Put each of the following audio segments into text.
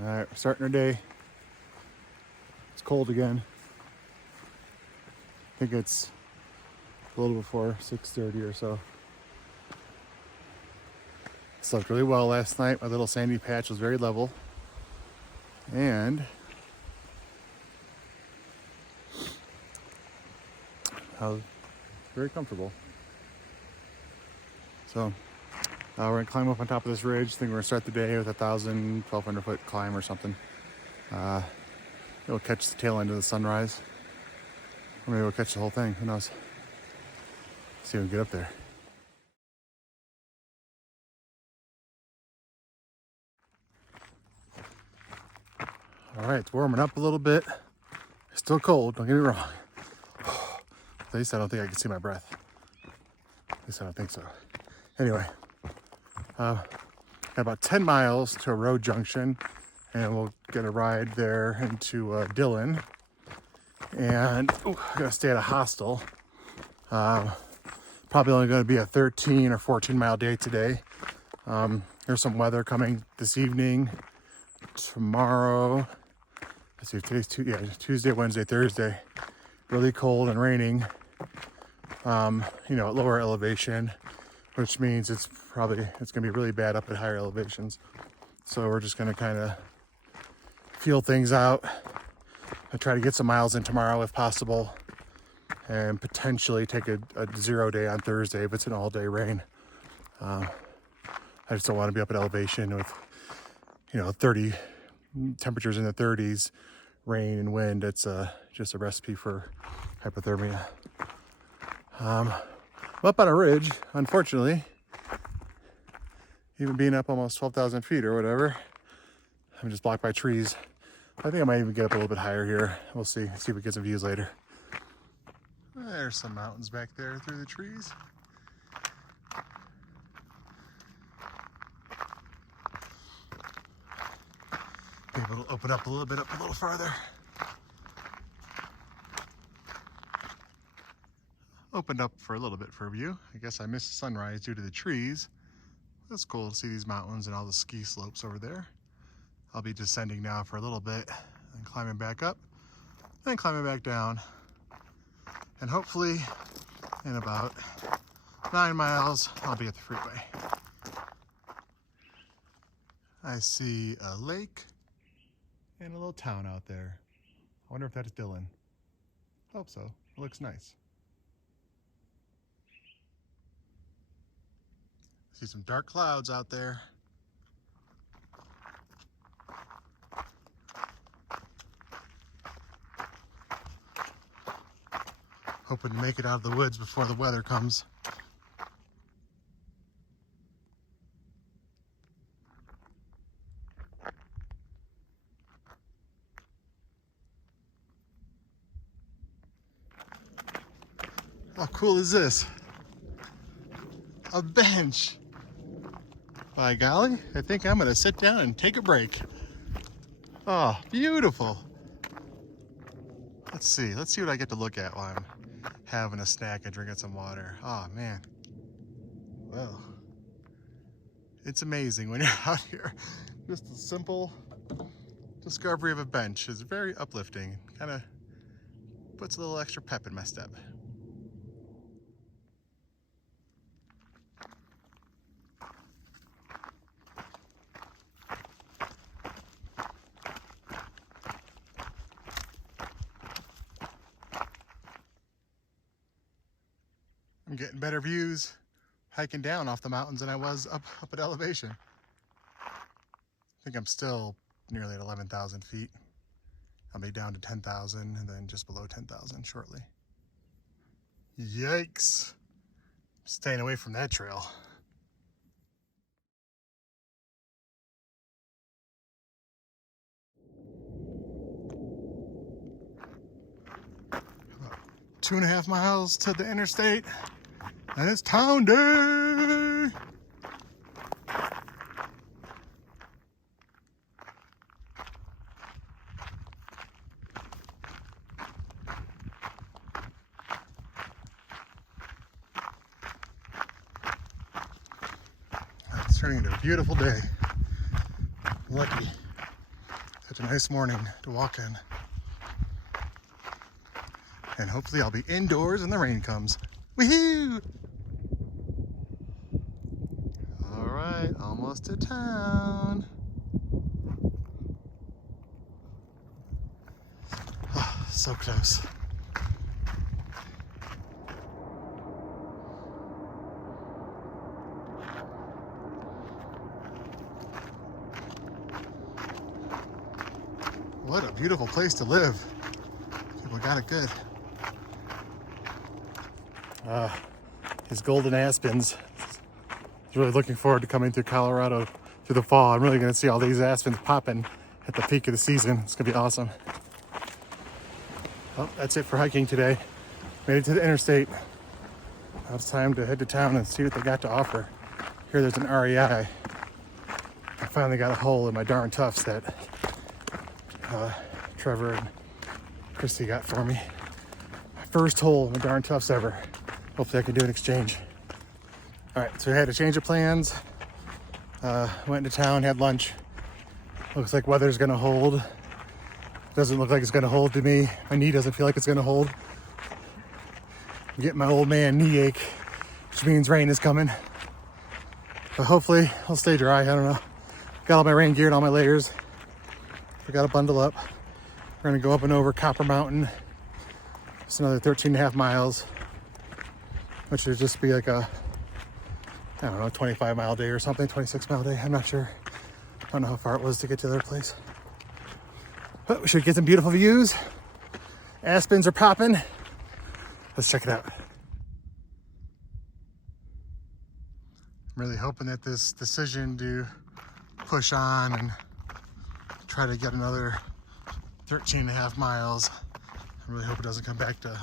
All right, we're starting our day. It's cold again. I think it's a little before 6:30 or so. Slept really well last night. My little sandy patch was very level. And I was very comfortable. So we're gonna climb up on top of this ridge. I think we're gonna start the day with 1,200 foot climb or something. It'll catch the tail end of the sunrise. Or maybe we'll catch the whole thing, who knows? See if we can get up there. All right, it's warming up a little bit. It's still cold, don't get me wrong. At least I don't think I can see my breath. At least I don't think so. Anyway, got about 10 miles to a road junction, and we'll get a ride there into Dillon. And I'm gonna stay at a hostel. Probably only gonna be a 13 or 14 mile day today. There's some weather coming this evening, tomorrow. Let's see, today's Tuesday, Wednesday, Thursday. Really cold and raining. At lower elevation, which means it's gonna be really bad up at higher elevations. So we're just gonna kind of feel things out. I try to get some miles in tomorrow if possible, and potentially take a 0 day on Thursday if it's an all-day rain. I just don't want to be up at elevation with 30 temperatures in the 30s, rain and wind. It's just a recipe for hypothermia. I'm up on a ridge, unfortunately. Even being up almost 12,000 feet or whatever, I'm just blocked by trees. I think I might even get up a little bit higher here. We'll see if we get some views later. There's some mountains back there through the trees. Be able to open up a little farther. Opened up for a little bit for a view. I guess I missed the sunrise due to the trees. That's cool to see these mountains and all the ski slopes over there. I'll be descending now for a little bit and climbing back up, then climbing back down. And hopefully in about 9 miles, I'll be at the freeway. I see a lake and a little town out there. I wonder if that's Dillon. Hope so. It looks nice. See some dark clouds out there. Hoping to make it out of the woods before the weather comes. How cool is this? A bench. By golly, I think I'm gonna sit down and take a break. Oh, beautiful. Let's see what I get to look at while I'm having a snack and drinking some water. Oh man. Well, it's amazing when you're out here. Just a simple discovery of a bench is very uplifting. Kind of puts a little extra pep in my step. I'm getting better views hiking down off the mountains than I was up at elevation. I think I'm still nearly at 11,000 feet. I'll be down to 10,000 and then just below 10,000 shortly. Yikes. Staying away from that trail. About 2.5 miles to the interstate. And it's town day! It's turning into a beautiful day. Lucky. Such a nice morning to walk in. And hopefully I'll be indoors when the rain comes. Woohoo! All right, almost to town. Oh, so close. What a beautiful place to live. People got it good. His golden aspens. He's really looking forward to coming to Colorado through the fall. I'm really going to see all these aspens popping at the peak of the season. It's going to be awesome. Well, that's it for hiking today. Made it to the interstate. Now it's time to head to town and see what they got to offer. Here there's an REI. I finally got a hole in my darn tufts that Trevor and Christy got for me. My first hole in my darn tufts ever. Hopefully I can do an exchange. All right, so we had a change of plans. Went into town, had lunch. Looks like weather's gonna hold. Doesn't look like it's gonna hold to me. My knee doesn't feel like it's gonna hold. I'm getting my old man knee ache, which means rain is coming. But hopefully I'll stay dry, I don't know. Got all my rain gear and all my layers. We got to bundle up. We're gonna go up and over Copper Mountain. It's another 13.5 miles, which would just be like a, I don't know, 25-mile day or something, 26-mile day. I'm not sure. I don't know how far it was to get to their place. But we should get some beautiful views. Aspens are popping. Let's check it out. I'm really hoping that this decision to push on and try to get another 13.5 miles. I really hope it doesn't come back to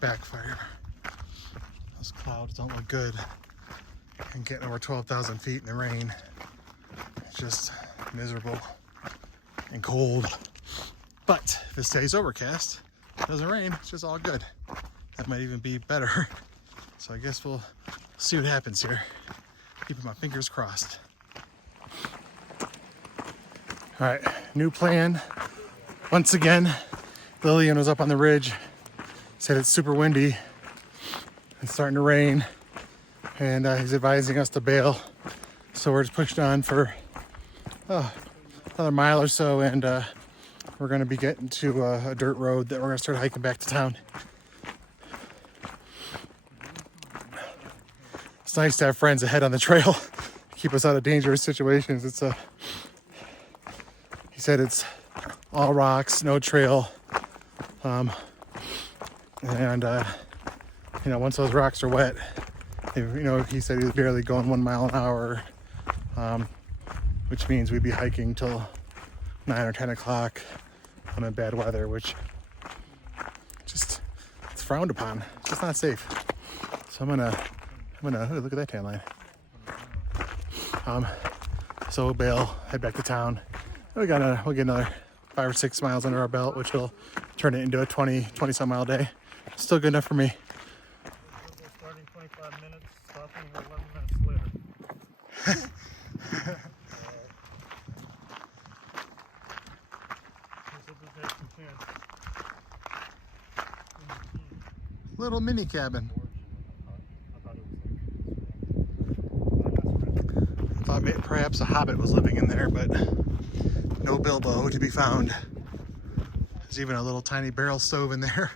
backfire. Those clouds don't look good. And getting over 12,000 feet in the rain, it's just miserable and cold. But if it stays overcast, it doesn't rain, it's just all good. That might even be better. So I guess we'll see what happens here. Keeping my fingers crossed. All right, new plan. Once again, Lillian was up on the ridge, said it's super windy. It's starting to rain, and he's advising us to bail. So we're just pushed on for another mile or so, and we're gonna be getting to a dirt road that we're gonna start hiking back to town. It's nice to have friends ahead on the trail, keep us out of dangerous situations. He said it's all rocks, no trail. Once those rocks are wet, he said he was barely going 1 mile an hour, which means we'd be hiking till 9 or 10 o'clock in bad weather, which it's frowned upon. It's just not safe. So I'm gonna look at that tan line. So we'll bail, head back to town. We'll get another 5 or 6 miles under our belt, which will turn it into a 20 some mile day. Still good enough for me. Starting 25 minutes, stopping 11 minutes later. Little mini cabin. Thought perhaps a hobbit was living in there, but no Bilbo to be found. There's even a little tiny barrel stove in there.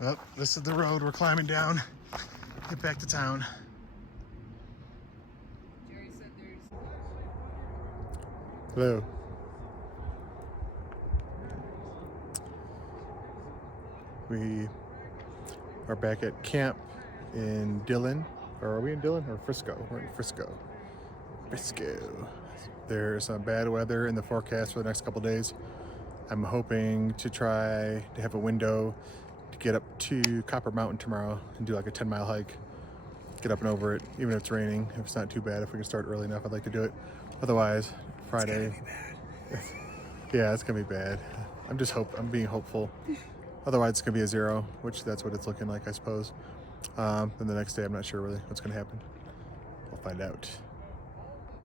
Well, this is the road we're climbing down. Get back to town. Hello. We are back at camp in Dillon. Or are we in Dillon or Frisco? We're in Frisco. There's some bad weather in the forecast for the next couple days. I'm hoping to try to have a window to get up to Copper Mountain tomorrow and do like a 10-mile hike. Get up and over it, even if it's raining. If it's not too bad, if we can start early enough, I'd like to do it. Otherwise, Friday. It's gonna be bad. Yeah, it's gonna be bad. I'm being hopeful. Otherwise, it's gonna be a 0, which that's what it's looking like, I suppose. Then the next day, I'm not sure really what's gonna happen. We'll find out.